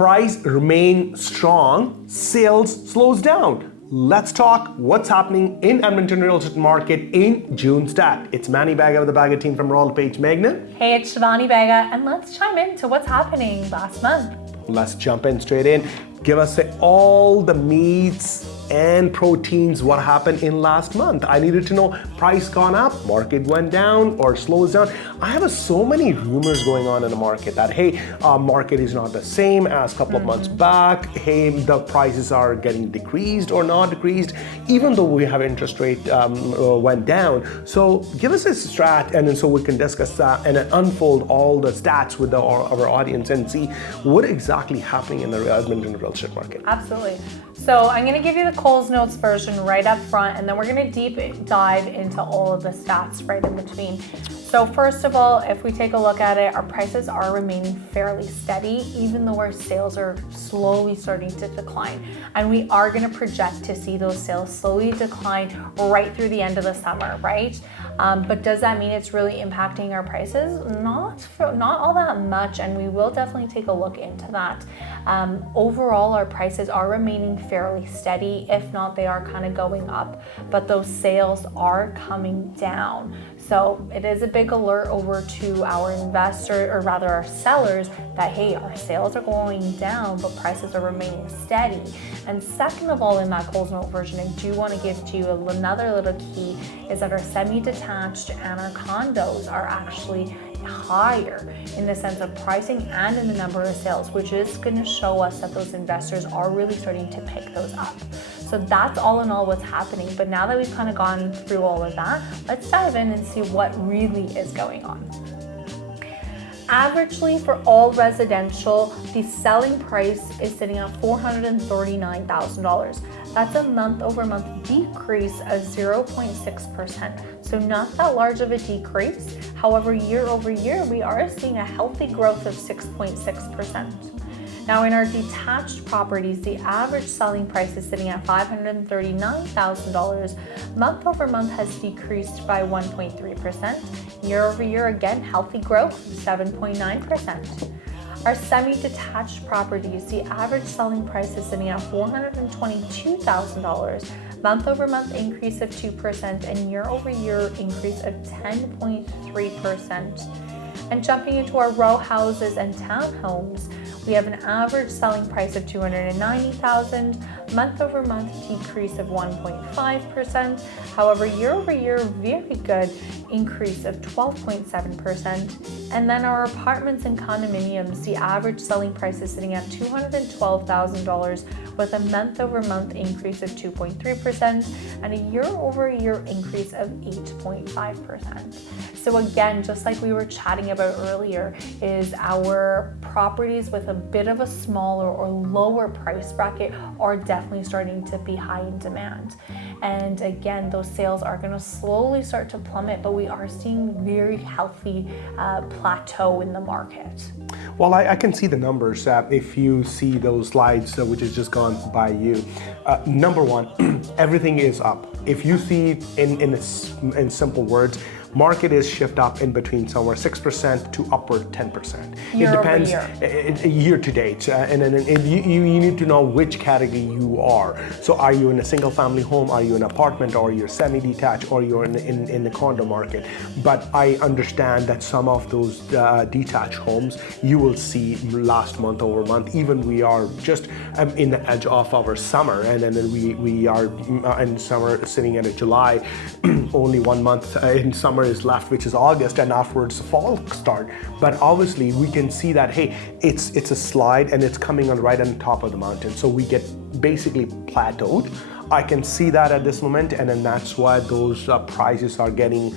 price remain strong, sales slows down. Let's talk what's happening in Edmonton real estate market in June stat. It's Manny Bagga of the Bagga team from Magna. Hey, it's Shivani Bagga, and let's chime into what's happening last month. Let's jump in straight in. Give us all the meats and proteins what happened in last month. I needed to know price gone up, market went down or slows down. I have so many rumors going on in the market that, hey, market is not the same as a couple of months back. Hey, the prices are getting decreased or not decreased, even though we have interest rate went down. So give us a strat, and then so we can discuss that and unfold all the stats with our audience and see what exactly happening in the Edmonton real estate market. Absolutely. So I'm going to give you the Coles Notes version right up front, and then we're going to deep dive into all of the stats right in between. So first of all, if we take a look at it, our prices are remaining fairly steady, even though our sales are slowly starting to decline. And we are going to project to see those sales slowly decline right through the end of the summer, right? But does that mean it's really impacting our prices? Not all that much, and we will definitely take a look into that. Overall, our prices are remaining fairly steady. If not, they are kind of going up, but those sales are coming down. So it is a big alert over to our investor, or rather our sellers, that hey, our sales are going down, but prices are remaining steady. And second of all, in that Coles Note version, I do want to give to you another little key, is that our semi-detached and our condos are actually higher in the sense of pricing and in the number of sales, which is going to show us that those investors are really starting to pick those up. So that's all in all what's happening. But now that we've kind of gone through all of that, let's dive in and see what really is going on. Averagely for all residential, the selling price is sitting at $439,000. That's a month-over-month decrease of 0.6%. So not that large of a decrease. However, year over year, we are seeing a healthy growth of 6.6%. Now in our detached properties, the average selling price is sitting at $539,000. Month over month has decreased by 1.3%. Year over year, again, healthy growth, 7.9%. Our semi-detached properties, the average selling price is sitting at $422,000. Month over month increase of 2% and year over year increase of 10.3%. And jumping into our row houses and townhomes, we have an average selling price of $290,000, month over month decrease of 1.5%. However, year over year, very good increase of 12.7%. And then our apartments and condominiums, the average selling price is sitting at $212,000 with a month over month increase of 2.3% and a year over year increase of 8.5%. So again, just like we were chatting about earlier, is our properties with a bit of a smaller or lower price bracket are definitely starting to be high in demand. And again, those sales are going to slowly start to plummet, but we are seeing very healthy plateau in the market. Well, I can see the numbers if you see those slides which has just gone by you. Number one, everything is up. If you see in simple words, market is shift up in between somewhere 6% to upward 10%. Year it depends over year to date, and then you need to know which category you are. So are you in a single family home, are you in an apartment, or you're semi-detached, or you're in the condo market? But I understand that some of those detached homes you will see last month over month. Even we are just in the edge of our summer, and then we are in summer sitting in July. Only 1 month in summer is left, which is August, and afterwards fall start. But obviously we can see that, hey, it's a slide and it's coming on right on top of the mountain. So we get basically plateaued. I can see that at this moment, and then that's why those prices are getting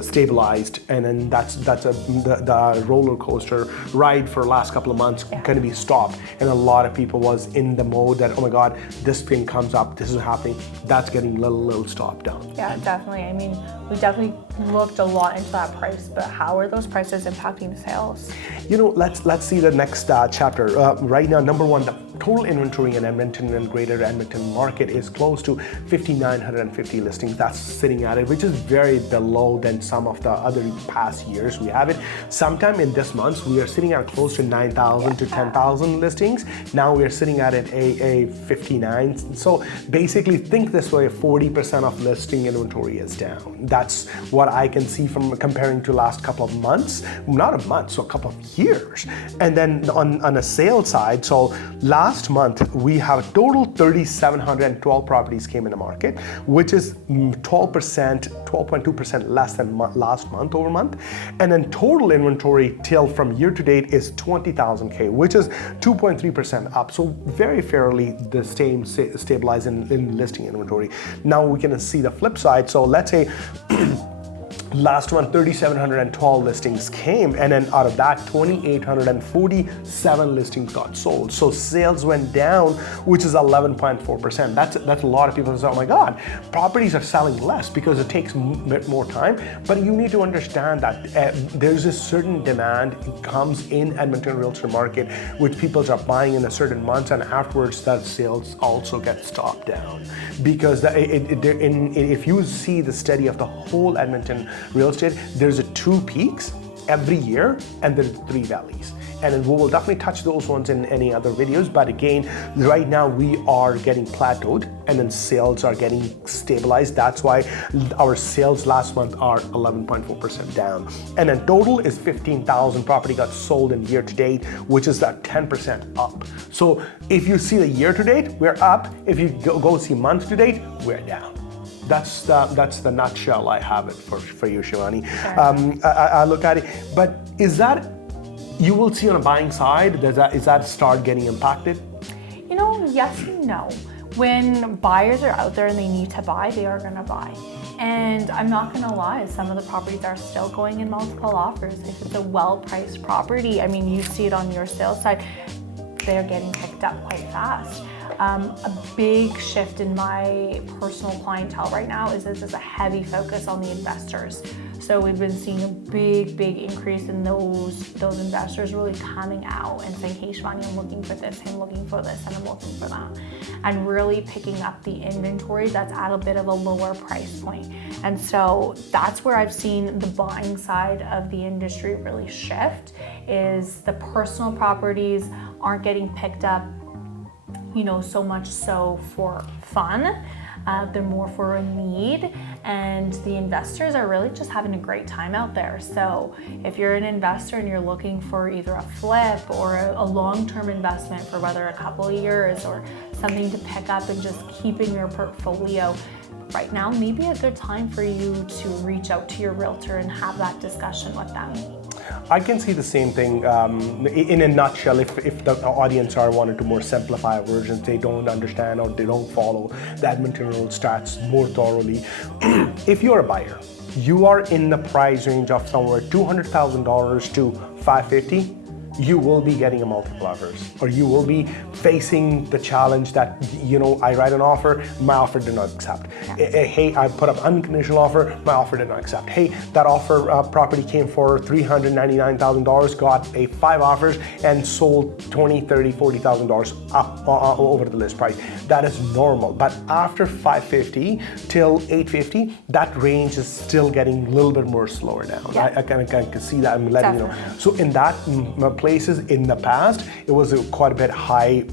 stabilized, and then the roller coaster ride for the last couple of months going to be stopped, and a lot of people was in the mode that, oh my God, this thing comes up, this is happening. That's getting little stopped down. Yeah, definitely. I mean, we definitely looked a lot into that price, but how are those prices impacting sales? You know, let's see the next chapter. Right now, number one, the total inventory in Edmonton and Greater Edmonton market is close to 5,950 listings. That's sitting at it, which is very below than some of the other past years we have it. Sometime in this month, we are sitting at close to 9,000 to 10,000 listings. Now we are sitting at a 59. So basically think this way, 40% of listing inventory is down. That's what I can see from comparing to last couple of months, not a month, so a couple of years. And then on a sales side, so last month we have a total 3,712 properties came in the market, which is 12.2% less than last month over month. And then total inventory till from year to date is 20,000K, which is 2.3% up. So very fairly the same stabilize in listing inventory. Now we can see the flip side. So let's say last month 3,712 listings came, and then out of that 2,847 listings got sold. So sales went down, which is 11.4%. That's a lot of people say, oh my God, properties are selling less because it takes more time. But you need to understand that there's a certain demand comes in Edmonton realtor market, which people are buying in a certain month, and afterwards that sales also get stopped down. Because if you see the study of the whole Edmonton real estate, there's two peaks every year and there's 3 valleys. And we will definitely touch those ones in any other videos. But again, right now we are getting plateaued and then sales are getting stabilized. That's why our sales last month are 11.4% down. And then total is 15,000 property got sold in year to date, which is that 10% up. So if you see the year to date, we're up. If you go see month to date, we're down. That's the nutshell I have it for you, Shivani. I look at it, but is that, you will see on a buying side, is that start getting impacted? You know, yes and no. When buyers are out there and they need to buy, they are gonna buy. And I'm not gonna lie, some of the properties are still going in multiple offers. If it's a well-priced property, I mean, you see it on your sales side, they're getting picked up quite fast. A big shift in my personal clientele right now is there's a heavy focus on the investors. So we've been seeing a big increase in those investors really coming out and saying, hey Shivani, I'm looking for this, I'm looking for this, and I'm looking for that. And really picking up the inventory that's at a bit of a lower price point. And so that's where I've seen the buying side of the industry really shift, is the personal properties aren't getting picked up, you know, so much so for fun. They're more for a need, and the investors are really just having a great time out there. So if you're an investor and you're looking for either a flip or a long-term investment for whether a couple of years or something to pick up and just keep in your portfolio, right now may be a good time for you to reach out to your realtor and have that discussion with them. I can see the same thing in a nutshell. If the audience are wanted to more simplify versions, they don't understand or they don't follow the Edmonton Road stats more thoroughly. If you're a buyer, you are in the price range of somewhere $200,000 to $550,000. You will be getting a multiple offers, or you will be facing the challenge that, you know, I write an offer, my offer did not accept. Hey, I put up unconditional offer, my offer did not accept. Hey, that offer property came for $399,000, got 5 offers and sold $20,000, $30,000, $40,000 up over the list price. That is normal. But after $550,000 till $850,000, that range is still getting a little bit more slower down. Yeah. I can see that. I'm letting you know. So in that places in the past, it was quite a bit high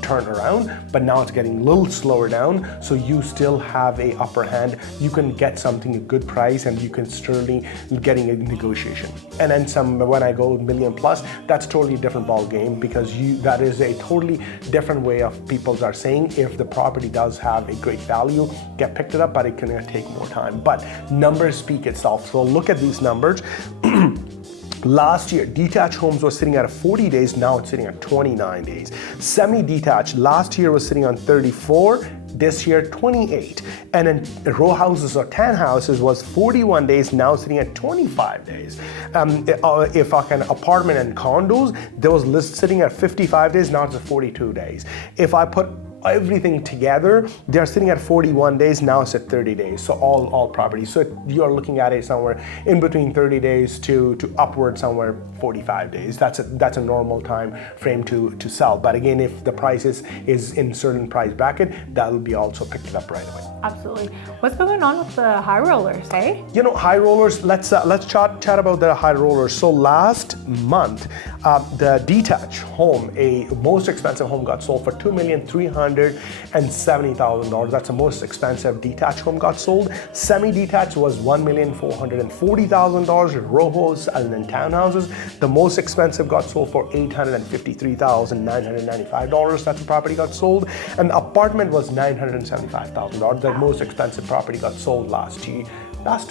turnaround, but now it's getting a little slower down. So you still have a upper hand. You can get something a good price, and you can certainly getting a negotiation. And then some. When I go million plus, that's totally a different ball game, because that is a totally different way of people are saying if the property does have a great value, get picked it up, but it can take more time. But numbers speak itself. So look at these numbers. Last year, detached homes were sitting at 40 days, now it's sitting at 29 days. Semi-detached, last year was sitting on 34, this year 28. And then row houses or townhouses was 41 days, now sitting at 25 days. If I can, apartment and condos, there was list sitting at 55 days, now it's at 42 days. If I put everything together, they're sitting at 41 days. Now it's at 30 days. So all properties. So you're looking at it somewhere in between 30 days to upward somewhere 45 days. That's a normal time frame to sell. But again, if the price is in certain price bracket, that will be also picked up right away. Absolutely. What's going on with the high rollers, hey? You know, high rollers, let's chat about the high rollers. So last month, the detached home, a most expensive home, got sold for $2,370,000. That's the most expensive detached home got sold. Semi-detached was $1,440,000. Rojos and then townhouses, the most expensive got sold for $853,995. That's the property got sold. And the apartment was $975,000. The most expensive property got sold last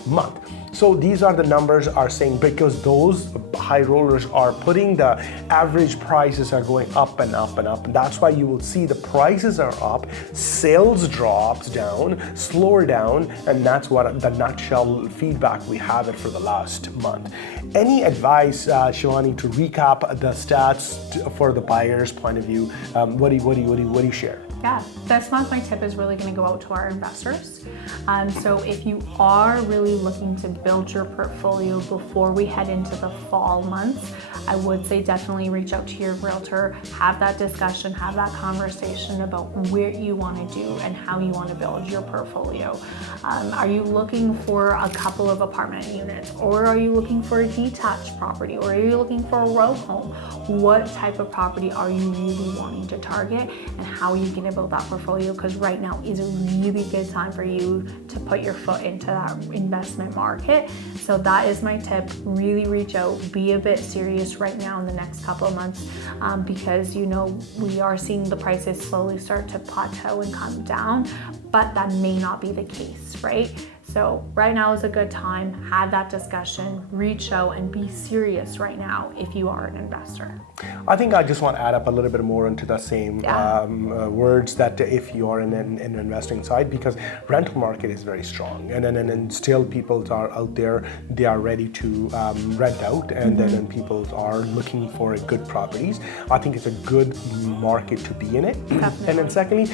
month. So these are the numbers are saying, because those high rollers are putting the average prices are going up and up and up. And that's why you will see the prices are up, sales drops down, slower down, and that's what the nutshell feedback we have it for the last month. Any advice, Shivani, to recap the stats for the buyer's point of view? What do you share? Yeah, this month my tip is really going to go out to our investors. So if you are really looking to build your portfolio before we head into the fall months, I would say definitely reach out to your realtor, have that discussion, have that conversation about what you want to do and how you want to build your portfolio. Are you looking for a couple of apartment units, or are you looking for a detached property, or are you looking for a row home? What type of property are you really wanting to target, and how are you going to build that portfolio? Because right now is a really good time for you to put your foot into that investment market. So that is my tip. Really reach out, be a bit serious right now in the next couple of months, because you know we are seeing the prices slowly start to plateau and come down, but that may not be the case, right? So right now is a good time. Have that discussion, reach out, and be serious right now if you are an investor. I think I just want to add up a little bit more into the same words, that if you are in an investing side, because rental market is very strong, and still people are out there, they are ready to rent out, and then people are looking for good properties. I think it's a good market to be in it. Definitely. And then secondly,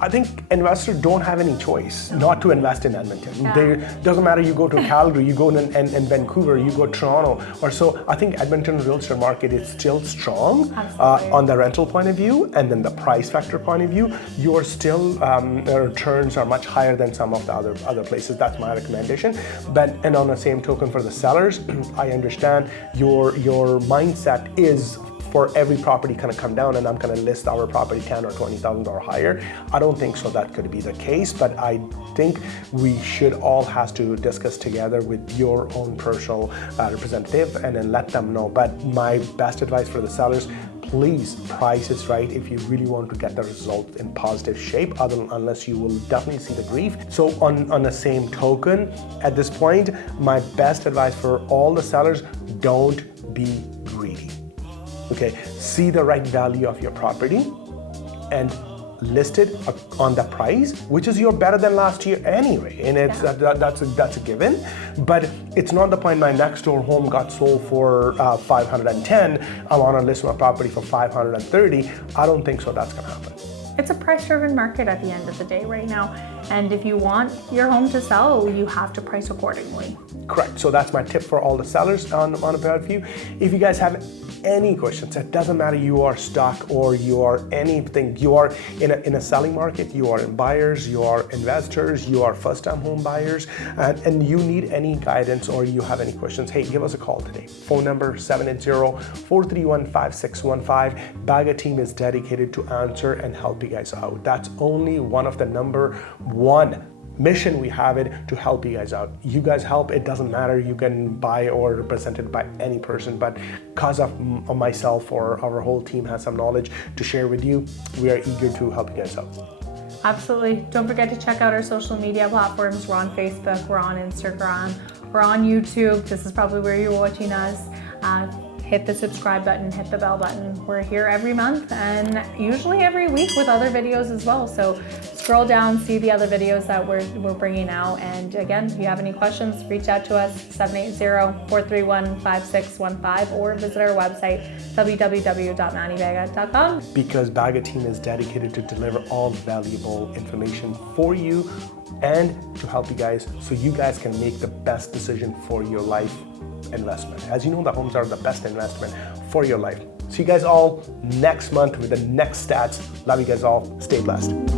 I think investors don't have any choice not to invest in Edmonton. It doesn't matter, you go to Calgary, you go in Vancouver, you go to Toronto, or so. I think Edmonton real estate market is still strong on the rental point of view, and then the price factor point of view. Your still returns are much higher than some of the other places. That's my recommendation. And on the same token, for the sellers, I understand your mindset is, for every property kind of come down and I'm going to list our property $10,000 or $20,000 higher. I don't think so that could be the case, but I think we should all have to discuss together with your own personal representative and then let them know. But my best advice for the sellers, please price is right if you really want to get the result in positive shape, unless you will definitely see the brief. So on the same token, at this point, my best advice for all the sellers, don't be greedy. Okay, see the right value of your property and list it on the price, which is better than last year anyway, and it's that's a given. But it's not the point my next door home got sold for 510. I want to list my property for 530. I don't think so. That's gonna happen. It's a price-driven market at the end of the day right now, and if you want your home to sell, you have to price accordingly. Correct. So that's my tip for all the sellers on a better view. If you guys have any questions, it doesn't matter you are stuck or you are anything, you are in a selling market, you are in buyers, you are investors, you are first-time home buyers, and you need any guidance or you have any questions, hey, give us a call today. Phone number 780-431-5615. Bagga team is dedicated to answer and help you guys out. That's only one of the number one mission we have it to help you guys out. You guys help, it doesn't matter, you can buy or represented by any person, but because of myself or our whole team has some knowledge to share with you, we are eager to help you guys out. Absolutely. Don't forget to check out our social media platforms. We're on Facebook, we're on Instagram, we're on YouTube. This is probably where you're watching us. hit the subscribe button, hit the bell button. We're here every month and usually every week with other videos as well. So scroll down, see the other videos that we're bringing out. And again, if you have any questions, reach out to us, 780-431-5615, or visit our website, www.magnabagga.com. Because Bagga team is dedicated to deliver all valuable information for you and to help you guys so you guys can make the best decision for your life investment. As you know, the homes are the best investment for your life. See you guys all next month with the next stats. Love you guys all. Stay blessed.